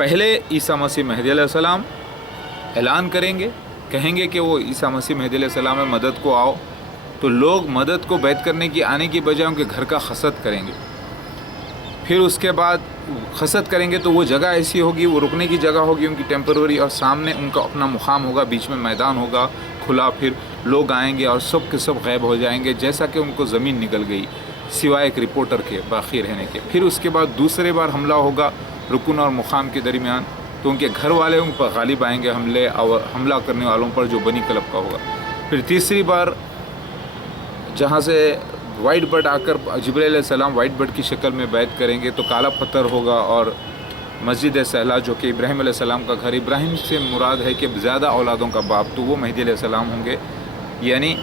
پہلے عیسیٰ مسیح مہدی علیہ السلام اعلان کریں گے، کہیں گے کہ وہ عیسیٰ مسیح مہدی علیہ السلام ہے، مدد کو آؤ، تو لوگ مدد کو بیعت کرنے کی آنے کی بجائے ان کے گھر کا حسد کریں گے۔ پھر اس کے بعد حسد کریں گے تو وہ جگہ ایسی ہوگی، وہ رکنے کی جگہ ہوگی ان کی ٹیمپروری، اور سامنے ان کا اپنا مقام ہوگا، بیچ میں میدان ہوگا کھلا، پھر لوگ آئیں گے اور سب کے سب غائب ہو جائیں گے، جیسا کہ ان کو زمین نکل گئی سوائے ایک رپورٹر کے باقی رہنے کے۔ پھر اس کے بعد دوسرے بار حملہ ہوگا رکن اور مقام کے درمیان، تو ان کے گھر والے ان پر غالب آئیں گے حملہ کرنے والوں پر جو بنی کلب کا ہوگا۔ پھر تیسری بار جہاں سے وائٹ برڈ آ کر جبرائیل علیہ السلام وائٹ برڈ کی شکل میں بیعت کریں گے، تو کالا پتھر ہوگا اور مسجد سہلا جو کہ ابراہیم علیہ السلام کا گھر، ابراہیم سے مراد ہے کہ زیادہ اولادوں کا باپ، تو وہ مہدی علیہ السلام ہوں گے، یعنی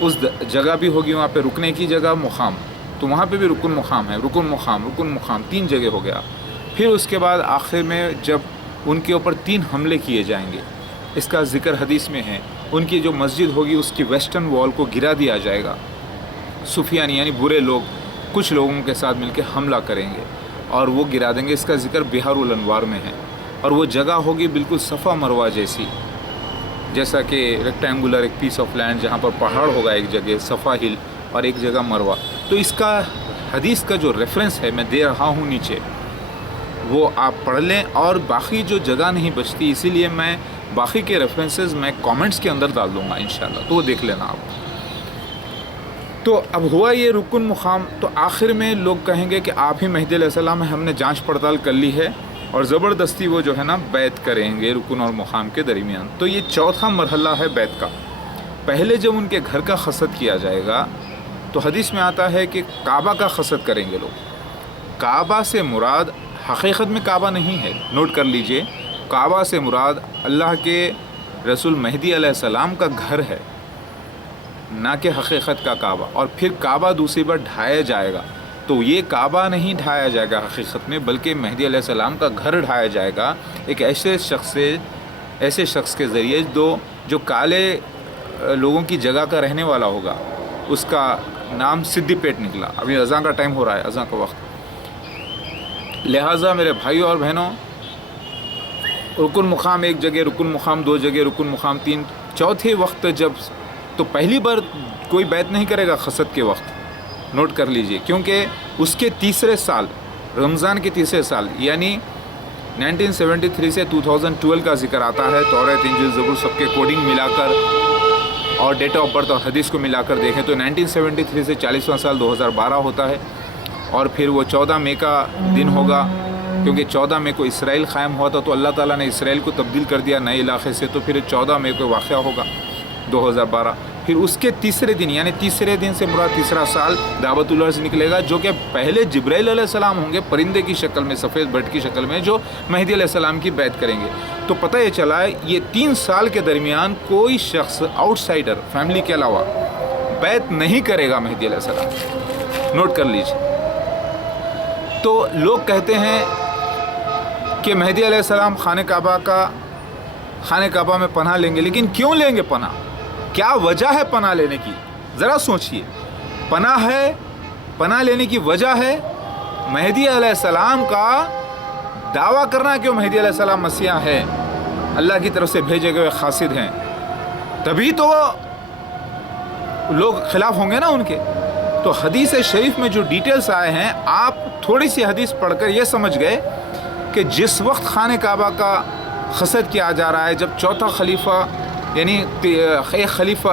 اس جگہ بھی ہوگی وہاں پہ رکنے کی جگہ مقام، تو وہاں پہ بھی رکن مقام ہے، رکن مقام 3 جگہ ہو گیا۔ پھر اس کے بعد آخر میں جب ان کے اوپر 3 حملے کیے جائیں گے، اس کا ذکر حدیث میں ہے، ان کی جو مسجد ہوگی اس کی ویسٹرن وال کو گرا دیا جائے گا، سفیان یعنی برے لوگ کچھ لوگوں کے ساتھ مل کے حملہ کریں گے اور وہ گرا دیں گے، اس کا ذکر بہار الانوار میں ہے، اور وہ جگہ ہوگی بالکل صفا مروہ جیسی، جیسا کہ ریکٹینگولر ایک پیس آف لینڈ جہاں پر پہاڑ ہوگا ایک جگہ صفا ہل اور ایک جگہ مروہ۔ تو اس کا حدیث کا جو ریفرنس ہے میں دے رہا ہوں نیچے، وہ آپ پڑھ لیں، اور باقی جو جگہ نہیں بچتی اسی لیے میں باقی کے ریفرنسز میں کامنٹس کے اندر ڈال دوں گا انشاءاللہ، تو وہ دیکھ لینا آپ۔ تو اب ہوا یہ رکن مقام، تو آخر میں لوگ کہیں گے کہ آپ ہی مہدی علیہ السلام ہیں، ہم نے جانچ پڑتال کر لی ہے، اور زبردستی وہ جو ہے نا بیعت کریں گے رکن اور مقام کے درمیان۔ تو یہ چوتھا مرحلہ ہے بیعت کا۔ پہلے جب ان کے گھر کا حسد کیا جائے گا تو حدیث میں آتا ہے کہ کعبہ کا حسد کریں گے لوگ۔ کعبہ سے مراد حقیقت میں کعبہ نہیں ہے، نوٹ کر لیجئے، کعبہ سے مراد اللہ کے رسول مہدی علیہ السلام کا گھر ہے، نہ کہ حقیقت کا کعبہ۔ اور پھر کعبہ دوسری بار ڈھایا جائے گا، تو یہ کعبہ نہیں ڈھایا جائے گا حقیقت میں، بلکہ مہدی علیہ السلام کا گھر ڈھایا جائے گا ایک ایسے شخص کے ذریعے جو کالے لوگوں کی جگہ کا رہنے والا ہوگا، اس کا نام سدی پیٹ نکلا۔ ابھی اذان کا ٹائم ہو رہا ہے، اذان کا وقت، لہٰذا میرے بھائیوں اور بہنوں، رکن مقام ایک جگہ، رکن مقام 2 جگہ، رکن مقام 3، چوتھے وقت جب، تو پہلی بار کوئی بیعت نہیں کرے گا حسد کے وقت، نوٹ کر لیجئے، کیونکہ اس کے تیسرے سال، رمضان کے تیسرے سال، یعنی 1973 سے 2012 کا ذکر آتا ہے، توریت انجیل زبور سب کے کوڈنگ ملا کر اور ڈیٹ آف برتھ اور حدیث کو ملا کر دیکھیں تو 1973 سے 40واں سال 2012 ہوتا ہے، اور پھر وہ 14 مئی کا دن ہوگا، کیونکہ 14 مئی کو اسرائیل قائم ہوا تھا، تو اللہ تعالیٰ نے اسرائیل کو تبدیل کر دیا نئے علاقے سے، تو پھر 14 مئی کو واقعہ ہوگا 2012۔ پھر اس کے تیسرے دن، یعنی تیسرے دن سے مراد تیسرا سال دعوت العرض نکلے گا، جو کہ پہلے جبرائیل علیہ السلام ہوں گے پرندے کی شکل میں، سفید برڈ کی شکل میں، جو مہدی علیہ السلام کی بیعت کریں گے۔ تو پتہ یہ چلا ہے یہ 3 سال کے درمیان کوئی شخص آؤٹ سائڈر فیملی کے علاوہ بیعت نہیں کرے گا مہدی علیہ السلام، نوٹ کر لیجیے۔ تو لوگ کہتے ہیں کہ مہدی علیہ السلام خانہ کعبہ میں پناہ لیں گے، لیکن کیوں لیں گے پناہ؟ کیا وجہ ہے پناہ لینے کی؟ ذرا سوچئے، پناہ لینے کی وجہ ہے مہدی علیہ السلام کا دعویٰ کرنا کہ وہ مہدی علیہ السلام مسیح ہے، اللہ کی طرف سے بھیجے گئے قاصد ہیں، تبھی تو لوگ خلاف ہوں گے نا ان کے۔ تو حدیث شریف میں جو ڈیٹیلز آئے ہیں، آپ تھوڑی سی حدیث پڑھ کر یہ سمجھ گئے کہ جس وقت خانہ کعبہ کا حسد کیا جا رہا ہے، جب چوتھا خلیفہ، یعنی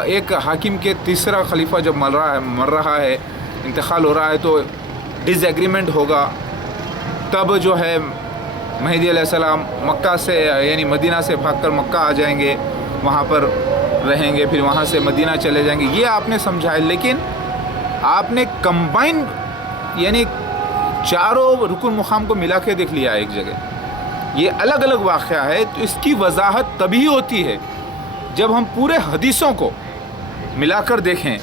ایک حاکم کے تیسرا خلیفہ جب مر رہا ہے، انتقال ہو رہا ہے، تو ڈس ایگریمنٹ ہوگا، تب جو ہے مہدی علیہ السلام مکہ سے، یعنی مدینہ سے بھاگ کر مکہ آ جائیں گے، وہاں پر رہیں گے، پھر وہاں سے مدینہ چلے جائیں گے، یہ آپ نے سمجھا ہے۔ لیکن آپ نے کمبائن، یعنی چاروں رکن مقام کو ملا کے دیکھ لیا ایک جگہ، یہ الگ الگ واقعہ ہے، تو اس کی وضاحت تبھی ہوتی ہے جب ہم پورے حدیثوں کو ملا کر دیکھیں۔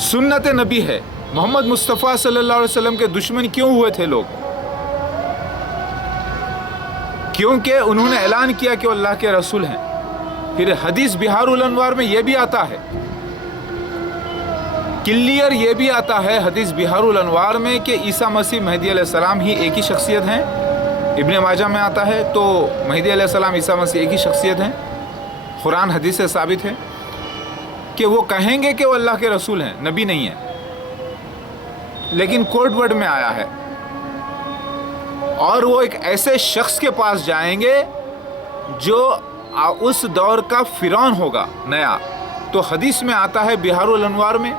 سنت نبی ہے، محمد مصطفیٰ صلی اللہ علیہ وسلم کے دشمن کیوں ہوئے تھے لوگ؟ کیونکہ انہوں نے اعلان کیا کہ وہ اللہ کے رسول ہیں۔ پھر حدیث بہار الانوار میں یہ بھی آتا ہے، کلیئر یہ بھی آتا ہے حدیث بہار الانوار میں، کہ عیسیٰ مسیح مہدی علیہ السلام ہی ایک ہی شخصیت ہیں، ابن ماجہ میں آتا ہے تو مہدی علیہ السلام عیسیٰ مسیح ایک ہی شخصیت ہیں، قرآن حدیث سے ثابت ہے کہ وہ کہیں گے کہ وہ اللہ کے رسول ہیں، نبی نہیں ہیں، لیکن کوڈ ورڈ میں آیا ہے، اور وہ ایک ایسے شخص کے پاس جائیں گے جو اس دور کا فرعون ہوگا نیا۔ تو حدیث میں آتا ہے بہار الانوار میں،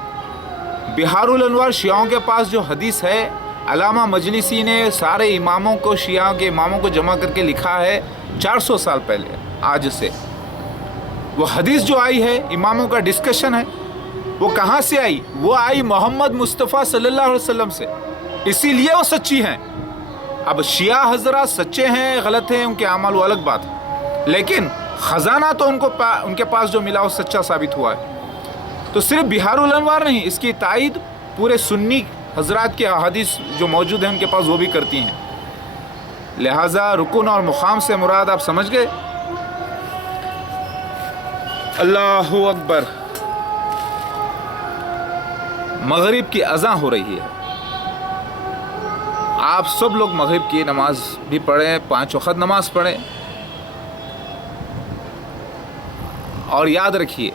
بہار الانوار شیعوں کے پاس جو حدیث ہے، علامہ مجلسی نے سارے اماموں کو، شیعہ کے اماموں کو جمع کر کے لکھا ہے 400 سال پہلے آج سے۔ وہ حدیث جو آئی ہے، اماموں کا ڈسکشن ہے، وہ کہاں سے آئی؟ وہ آئی محمد مصطفیٰ صلی اللہ علیہ وسلم سے، اسی لیے وہ سچی ہیں۔ اب شیعہ حضرات سچے ہیں غلط ہیں، ان کے اعمال وہ الگ بات ہے، لیکن خزانہ تو ان کے پاس جو ملا وہ سچا ثابت ہوا ہے۔ تو صرف بہار الانوار نہیں، اس کی تائید پورے سنی حضرات کے احادیث جو موجود ہیں ان کے پاس وہ بھی کرتی ہیں۔ لہٰذا رکن اور مقام سے مراد آپ سمجھ گئے؟ اللہ اکبر۔ مغرب کی اذان ہو رہی ہے، آپ سب لوگ مغرب کی نماز بھی پڑھیں، 5 وقت نماز پڑھیں، اور یاد رکھیے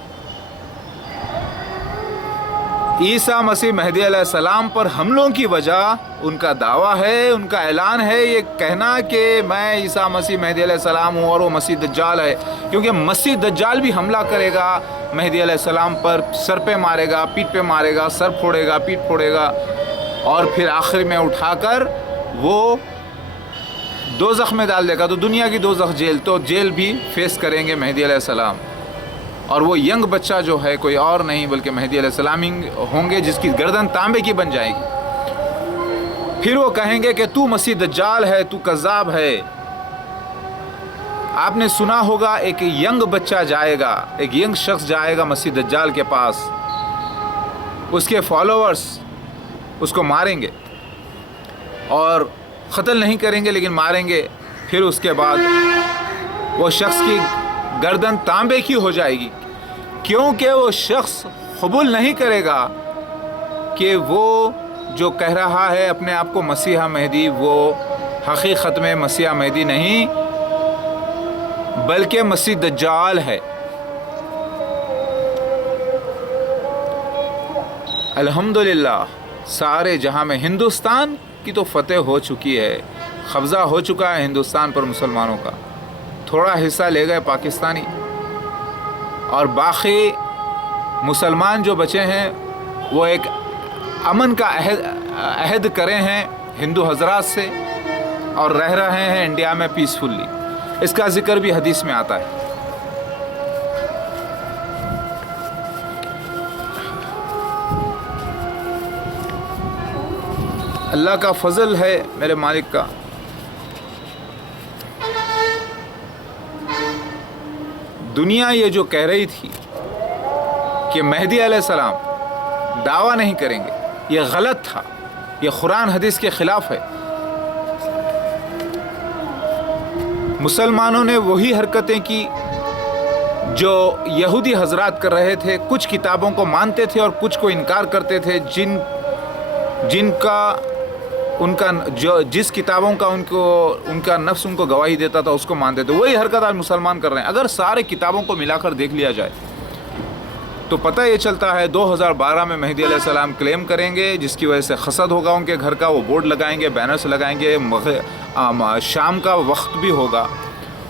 عیسیٰ مسیح مہدی علیہ السلام پر حملوں کی وجہ ان کا دعویٰ ہے، ان کا اعلان ہے، یہ کہنا کہ میں عیسیٰ مسیح مہدی علیہ السلام ہوں اور وہ مسیح دجال ہے، کیونکہ مسیح دجال بھی حملہ کرے گا مہدی علیہ السلام پر، سر پہ مارے گا، پیٹھ پہ مارے گا، سر پھوڑے گا، پیٹھ پھوڑے گا، اور پھر آخر میں اٹھا کر وہ دوزخ میں ڈال دے گا۔ تو دنیا کی دوزخ جیل، تو جیل بھی فیس کریں گے مہدی علیہ السلام، اور وہ ینگ بچہ جو ہے کوئی اور نہیں بلکہ مہدی علیہ السلام ہوں گے، جس کی گردن تانبے کی بن جائے گی۔ پھر وہ کہیں گے کہ تو مسیح دجال ہے، تو کذاب ہے۔ آپ نے سنا ہوگا ایک ینگ بچہ جائے گا، ایک ینگ شخص جائے گا مسیح دجال کے پاس، اس کے فالوورز اس کو ماریں گے، اور قتل نہیں کریں گے لیکن ماریں گے۔ پھر اس کے بعد وہ شخص کی گردن تانبے کی ہو جائے گی، کیونکہ وہ شخص قبول نہیں کرے گا کہ وہ جو کہہ رہا ہے اپنے آپ کو مسیحا مہدی، وہ حقیقت میں مسیحا مہدی نہیں بلکہ مسیح دجال ہے۔ الحمدللہ سارے جہاں میں ہندوستان کی تو فتح ہو چکی ہے، قبضہ ہو چکا ہے ہندوستان پر مسلمانوں کا، تھوڑا حصہ لے گئے پاکستانی، اور باقی مسلمان جو بچے ہیں وہ ایک امن کا عہد کرے ہیں ہندو حضرات سے، اور رہ رہے ہیں انڈیا میں پیسفلی۔ اس کا ذکر بھی حدیث میں آتا ہے۔ اللہ کا فضل ہے میرے مالک کا، دنیا یہ جو کہہ رہی تھی کہ مہدی علیہ السلام دعویٰ نہیں کریں گے، یہ غلط تھا، یہ قرآن حدیث کے خلاف ہے۔ مسلمانوں نے وہی حرکتیں کی جو یہودی حضرات کر رہے تھے، کچھ کتابوں کو مانتے تھے اور کچھ کو انکار کرتے تھے، جن کا جس کتابوں کا ان کا نفس ان کو گواہی دیتا تھا اس کو مانتے تھے۔ وہی حرکت آج مسلمان کر رہے ہیں۔ اگر سارے کتابوں کو ملا کر دیکھ لیا جائے تو پتہ یہ چلتا ہے 2012 میں مہدی علیہ السلام کلیم کریں گے، جس کی وجہ سے حسد ہوگا ان کے گھر کا، وہ بورڈ لگائیں گے، بینرز لگائیں گے، شام کا وقت بھی ہوگا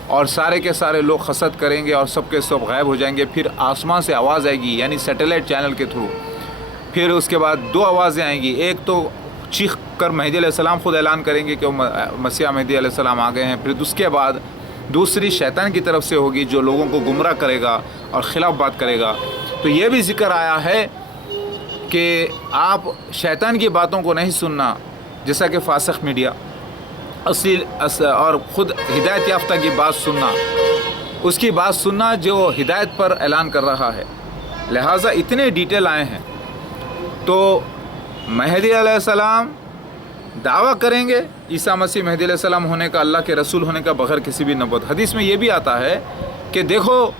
اور سارے کے سارے لوگ حسد کریں گے اور سب کے سب غائب ہو جائیں گے۔ پھر آسمان سے آواز آئے گی، یعنی سیٹلائٹ چینل کے تھرو، پھر اس کے بعد 2 آوازیں آئیں گی، ایک تو چیخ کر مہدی علیہ السلام خود اعلان کریں گے کہ وہ مسیح مہدی علیہ السلام آ گئے ہیں، پھر اس کے بعد دوسری شیطان کی طرف سے ہوگی جو لوگوں کو گمراہ کرے گا اور خلاف بات کرے گا۔ تو یہ بھی ذکر آیا ہے کہ آپ شیطان کی باتوں کو نہیں سننا، جیسا کہ فاسق میڈیا، اصل اور خود ہدایت یافتہ کی بات سننا، اس کی بات سننا جو ہدایت پر اعلان کر رہا ہے۔ لہٰذا اتنے ڈیٹیل آئے ہیں۔ تو مہدی علیہ السلام دعویٰ کریں گے عیسیٰ مسیح مہدی علیہ السلام ہونے کا، اللہ کے رسول ہونے کا، بغیر کسی بھی نبوت۔ حدیث میں یہ بھی آتا ہے کہ دیکھو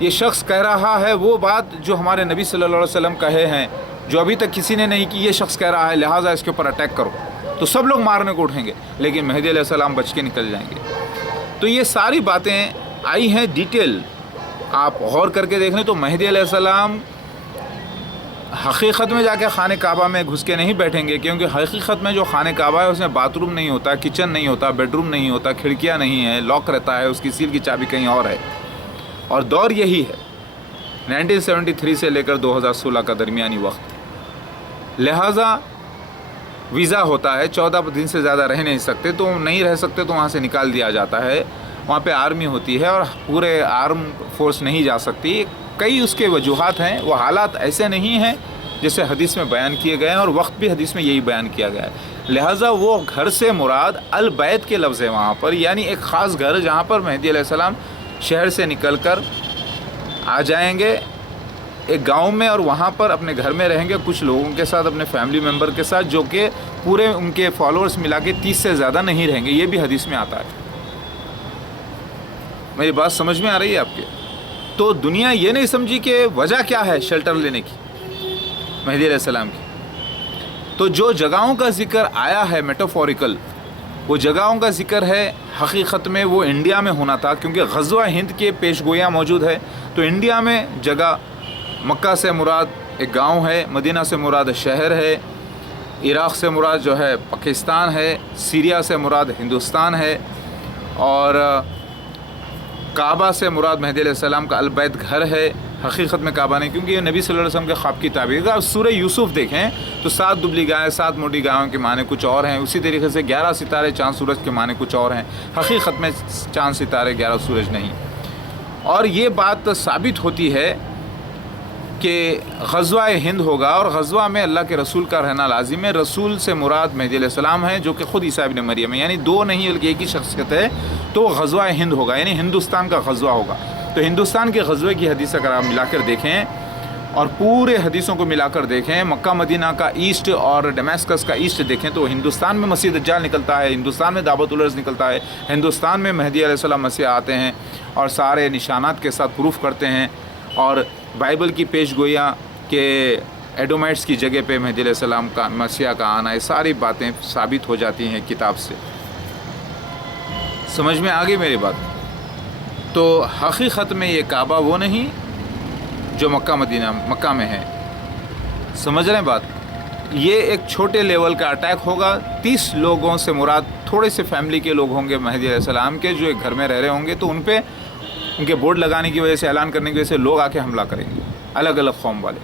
یہ شخص کہہ رہا ہے وہ بات جو ہمارے نبی صلی اللہ علیہ وسلم کہے ہیں، جو ابھی تک کسی نے نہیں کی، یہ شخص کہہ رہا ہے، لہٰذا اس کے اوپر اٹیک کرو۔ تو سب لوگ مارنے کو اٹھیں گے، لیکن مہدی علیہ السلام بچ کے نکل جائیں گے۔ تو یہ ساری باتیں آئی ہیں ڈیٹیل، آپ غور کر کے دیکھ لیں تو مہدی علیہ السلام حقیقت میں جا کے خانہ کعبہ میں گھس کے نہیں بیٹھیں گے، کیونکہ حقیقت میں جو خانہ کعبہ ہے اس میں باتھ روم نہیں ہوتا، کچن نہیں ہوتا، بیڈ روم نہیں ہوتا، کھڑکیاں نہیں ہیں، لاک رہتا ہے، اس کی سیل کی چابی کہیں اور ہے، اور دور یہی ہے 1973 سے لے کر 2016 کا درمیانی وقت۔ لہٰذا ویزا ہوتا ہے، 14 دن سے زیادہ رہ نہیں سکتے، تو نہیں رہ سکتے تو وہاں سے نکال دیا جاتا ہے، وہاں پہ آرمی ہوتی ہے اور پورے آرم فورس نہیں جا سکتی، کئی اس کے وجوہات ہیں، وہ حالات ایسے نہیں ہیں جیسے حدیث میں بیان کیے گئے ہیں، اور وقت بھی حدیث میں یہی بیان کیا گیا ہے۔ لہٰذا وہ گھر سے مراد البیت کے لفظ ہے وہاں پر، یعنی ایک خاص گھر جہاں پر مہدی علیہ السلام شہر سے نکل کر آ جائیں گے ایک گاؤں میں، اور وہاں پر اپنے گھر میں رہیں گے کچھ لوگوں کے ساتھ، اپنے فیملی ممبر کے ساتھ، جو کہ پورے ان کے فالوورز ملا کے 30 سے زیادہ نہیں رہیں گے، یہ بھی حدیث میں آتا ہے۔ میری بات سمجھ میں آ رہی ہے آپ کے؟ تو دنیا یہ نہیں سمجھی کہ وجہ کیا ہے شیلٹر لینے کی مہدی علیہ السلام کی۔ تو جو جگہوں کا ذکر آیا ہے میٹافوریکل، وہ جگہوں کا ذکر ہے حقیقت میں وہ انڈیا میں ہونا تھا، کیونکہ غزوہ ہند کے پیش گویاں موجود ہے، تو انڈیا میں جگہ مکہ سے مراد ایک گاؤں ہے، مدینہ سے مراد شہر ہے، عراق سے مراد جو ہے پاکستان ہے، سیریا سے مراد ہندوستان ہے، اور کعبہ سے مراد مہدی علیہ السلام کا البیت گھر ہے، حقیقت میں کعبہ نہیں، کیونکہ یہ نبی صلی اللہ علیہ وسلم کے خواب کی تعبیر ہے۔ اگر سورہ یوسف دیکھیں تو 7 دبلی گائیں 7 موٹی گایوں کے معنی کچھ اور ہیں، اسی طریقے سے 11 ستارے چاند سورج کے معنی کچھ اور ہیں، حقیقت میں چاند ستارے 11 سورج نہیں۔ اور یہ بات ثابت ہوتی ہے کہ غزوہ ہند ہوگا، اور غزوہ میں اللہ کے رسول کا رہنا لازم ہے، رسول سے مراد مہدی علیہ السلام ہے جو کہ خود عیسیٰ ابن مریم ہے، یعنی دو نہیں بلکہ ایک ہی شخصیت ہے، تو غزوہ ہند ہوگا، یعنی ہندوستان کا غزوہ ہوگا۔ تو ہندوستان کے غزوے کی حدیث اگر آپ ملا کر دیکھیں اور پورے حدیثوں کو ملا کر دیکھیں، مکہ مدینہ کا ایسٹ اور ڈیماسکس کا ایسٹ دیکھیں، تو ہندوستان میں مسیح دجال نکلتا ہے، ہندوستان میں دعوت الارض نکلتا ہے، ہندوستان میں مہدی علیہ السلام مسیح آتے ہیں اور سارے نشانات کے ساتھ پروف کرتے ہیں، اور بائبل کی پیش گوئیاں کہ ایڈومائٹس کی جگہ پہ مہدی علیہ السلام کا مسیح کا آنا، یہ ساری باتیں ثابت ہو جاتی ہیں کتاب سے۔ سمجھ میں آ گئی میری بات؟ تو حقیقت میں یہ کعبہ وہ نہیں جو مکہ میں ہے، سمجھ رہے ہیں بات؟ یہ ایک چھوٹے لیول کا اٹیک ہوگا، 30 لوگوں سے مراد تھوڑے سے فیملی کے لوگ ہوں گے مہدی علیہ السلام کے، جو ایک گھر میں رہ رہے ہوں گے، تو ان پہ ان کے بورڈ لگانے کی وجہ سے، اعلان کرنے کی وجہ سے لوگ آ کے حملہ کریں گے، الگ الگ قوم والے۔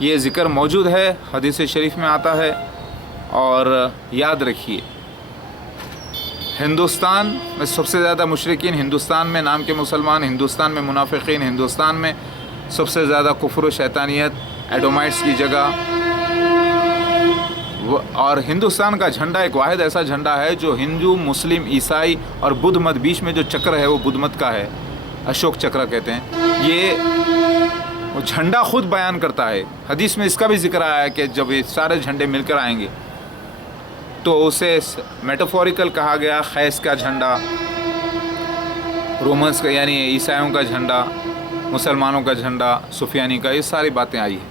یہ ذکر موجود ہے، حدیث شریف میں آتا ہے، اور یاد رکھیے ہندوستان میں سب سے زیادہ مشرکین، ہندوستان میں نام کے مسلمان، ہندوستان میں منافقین، ہندوستان میں سب سے زیادہ کفر و شیطانیت، ایڈومائٹس کی جگہ، اور ہندوستان کا جھنڈا ایک واحد ایسا جھنڈا ہے جو ہندو، مسلم، عیسائی اور بدھ مت، بیچ میں جو چکر ہے وہ بدھ مت کا ہے، اشوک چکر کہتے ہیں۔ یہ جھنڈا خود بیان کرتا ہے، حدیث میں اس کا بھی ذکر آیا ہے کہ جب یہ سارے جھنڈے مل کر آئیں گے تو اسے میٹافوریکل کہا گیا، خیس کا جھنڈا، رومنس کا یعنی عیسائیوں کا جھنڈا، مسلمانوں کا جھنڈا، سفیانی کا، یہ ساری باتیں آئی ہیں۔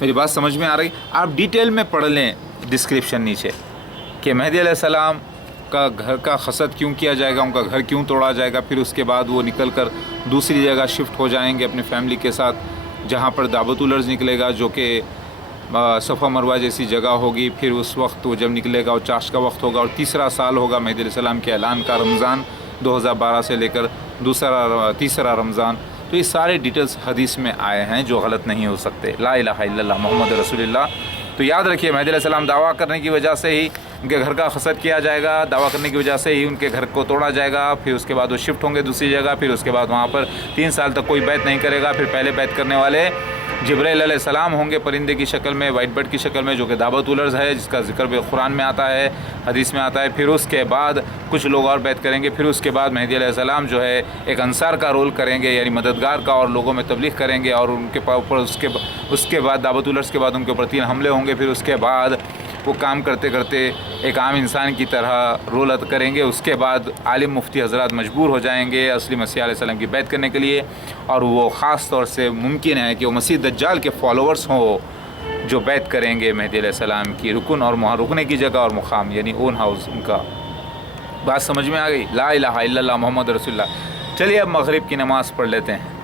میری بات سمجھ میں آ رہی؟ آپ ڈیٹیل میں پڑھ لیں ڈسکرپشن نیچے کہ مہدی علیہ السلام کا گھر کا خصد کیوں کیا جائے گا، ان کا گھر کیوں توڑا جائے گا، پھر اس کے بعد وہ نکل کر دوسری جگہ شفٹ ہو جائیں گے اپنی فیملی کے ساتھ، جہاں پر دعوت الارض نکلے گا، جو کہ صفا مروہ جیسی جگہ ہوگی۔ پھر اس وقت وہ جب نکلے گا وہ چاشت کا وقت ہوگا، اور تیسرا سال ہوگا مہدی علیہ السلام کے اعلان کا، رمضان 2012 سے لے کر تیسرا رمضان۔ تو یہ سارے ڈیٹیلز حدیث میں آئے ہیں جو غلط نہیں ہو سکتے۔ لا الہ الا اللہ محمد رسول اللہ۔ تو یاد رکھیے مہدی علیہ السلام دعویٰ کرنے کی وجہ سے ہی ان کے گھر کا خصد کیا جائے گا، دعویٰ کرنے کی وجہ سے ہی ان کے گھر کو توڑا جائے گا، پھر اس کے بعد وہ شفٹ ہوں گے دوسری جگہ، پھر اس کے بعد وہاں پر 3 سال تک کوئی بیعت نہیں کرے گا۔ پھر پہلے بیعت کرنے والے جبرائیل علیہ السلام ہوں گے، پرندے کی شکل میں، وائٹ برڈ کی شکل میں، جو کہ دعوت الارض ہے، جس کا ذکر بھی قرآن میں آتا ہے، حدیث میں آتا ہے۔ پھر اس کے بعد کچھ لوگ اور بیعت کریں گے، پھر اس کے بعد مہدی علیہ السلام جو ہے ایک انصار کا رول کریں گے، یعنی مددگار کا، اور لوگوں میں تبلیغ کریں گے، اور ان کے اوپر اس کے بعد دعوت الارض کے بعد ان کے اوپر 3 حملے ہوں گے۔ پھر اس کے بعد وہ کام کرتے کرتے ایک عام انسان کی طرح رول ادا کریں گے۔ اس کے بعد عالم مفتی حضرات مجبور ہو جائیں گے اصلی مسیح علیہ السلام کی بیعت کرنے کے لیے، اور وہ خاص طور سے ممکن ہے کہ وہ مسیح دجال کے فالوورز ہوں، جو بیعت کریں گے مہدی علیہ السلام کی، رکن اور رکنے کی جگہ اور مقام یعنی اون ہاؤس ان کا۔ بات سمجھ میں آ گئی؟ لا الہ الا اللہ محمد رسول اللہ۔ چلیے اب مغرب کی نماز پڑھ لیتے ہیں۔